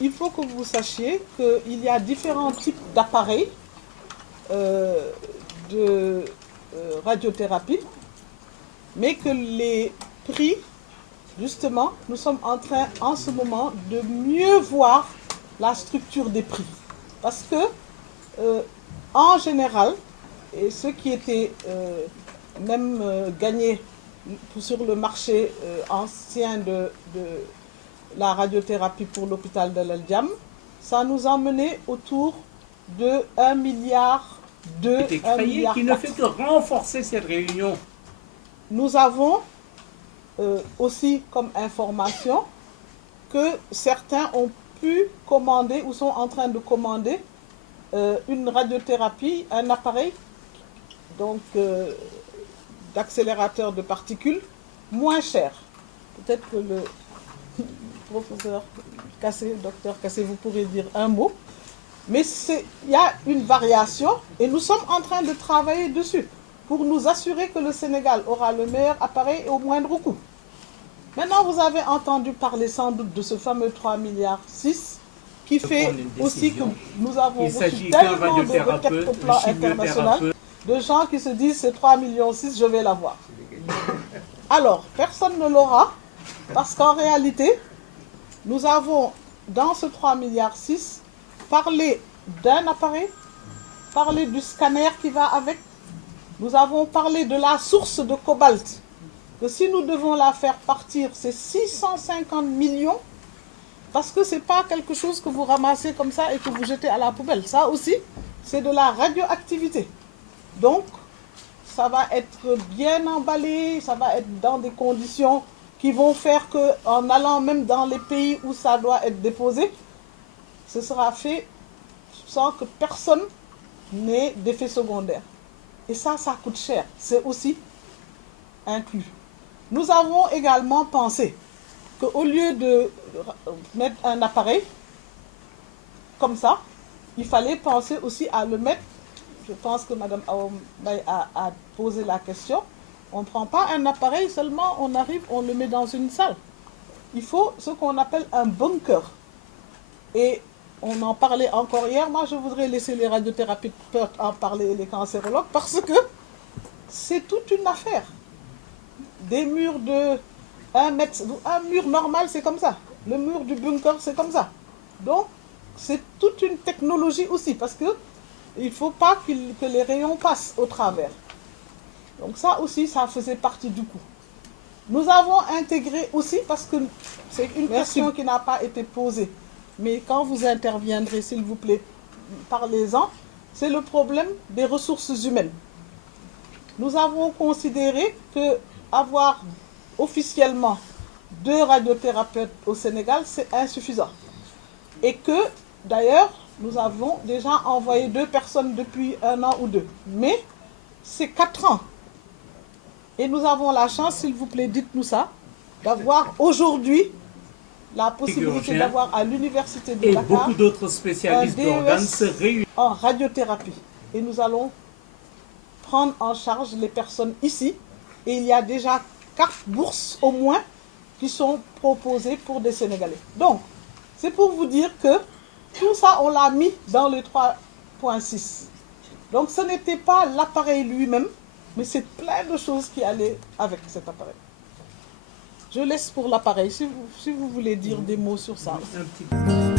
Il faut que vous sachiez qu'il y a différents types d'appareils de radiothérapie, mais que les prix, justement, nous sommes en train en ce moment de mieux voir la structure des prix. Parce que, en général, et ceux qui étaient même gagnés sur le marché ancien de la radiothérapie pour l'hôpital de El Diam, ça nous a emmené autour de 1 milliard de qui ne fait que renforcer cette réunion. Nous avons aussi comme information que certains ont pu commander ou sont en train de commander une radiothérapie, un appareil donc d'accélérateur de particules moins cher. Peut-être que le professeur Kassé, docteur Kassé, vous pourrez dire un mot. Mais il y a une variation et nous sommes en train de travailler dessus pour nous assurer que le Sénégal aura le meilleur appareil et au moindre coût. Maintenant, vous avez entendu parler sans doute de ce fameux 3,6 milliards qui fait aussi que nous avons reçu tellement de requêtes au plan international de gens qui se disent c'est 3,6 millions, je vais l'avoir. Alors, personne ne l'aura parce qu'en réalité, nous avons dans ce 3,6 milliards parlé d'un appareil, parlé du scanner qui va avec. Nous avons parlé de la source de cobalt, que si nous devons la faire partir, c'est 650 millions, parce que ce n'est pas quelque chose que vous ramassez comme ça et que vous jetez à la poubelle. Ça aussi, c'est de la radioactivité. Donc, ça va être bien emballé, ça va être dans des conditions qui vont faire qu'en allant même dans les pays où ça doit être déposé, ce sera fait sans que personne n'ait d'effet secondaire. Et ça coûte cher. C'est aussi inclus. Nous avons également pensé qu'au lieu de mettre un appareil comme ça, il fallait penser aussi à le mettre. Je pense que Mme Aoumbaye a posé la question. On ne prend pas un appareil seulement, on arrive, on le met dans une salle. Il faut ce qu'on appelle un bunker. Et on en parlait encore hier. Moi, je voudrais laisser les radiothérapeutes en parler et les cancérologues parce que c'est toute une affaire. Des murs de 1 mètre, un mur normal, c'est comme ça. Le mur du bunker, c'est comme ça. Donc, c'est toute une technologie aussi parce que il ne faut pas que les rayons passent au travers. Donc ça aussi, ça faisait partie du coup. Nous avons intégré aussi, parce que c'est une question qui n'a pas été posée, mais quand vous interviendrez, s'il vous plaît, parlez-en, c'est le problème des ressources humaines. Nous avons considéré qu'avoir officiellement 2 radiothérapeutes au Sénégal, c'est insuffisant. Et que, d'ailleurs, nous avons déjà envoyé 2 personnes depuis 1 an ou 2. Mais c'est 4 ans. Et nous avons la chance, s'il vous plaît, dites-nous ça, d'avoir aujourd'hui la possibilité d'avoir à l'université de Dakar beaucoup d'autres spécialistes d'organes se réunissent en radiothérapie. Et nous allons prendre en charge les personnes ici. Et il y a déjà 4 bourses au moins qui sont proposées pour des Sénégalais. Donc, c'est pour vous dire que tout ça, on l'a mis dans le 3,6. Donc, ce n'était pas l'appareil lui-même, mais c'est plein de choses qui allaient avec cet appareil. Je laisse pour l'appareil, si vous voulez dire des mots sur ça. un petit peu.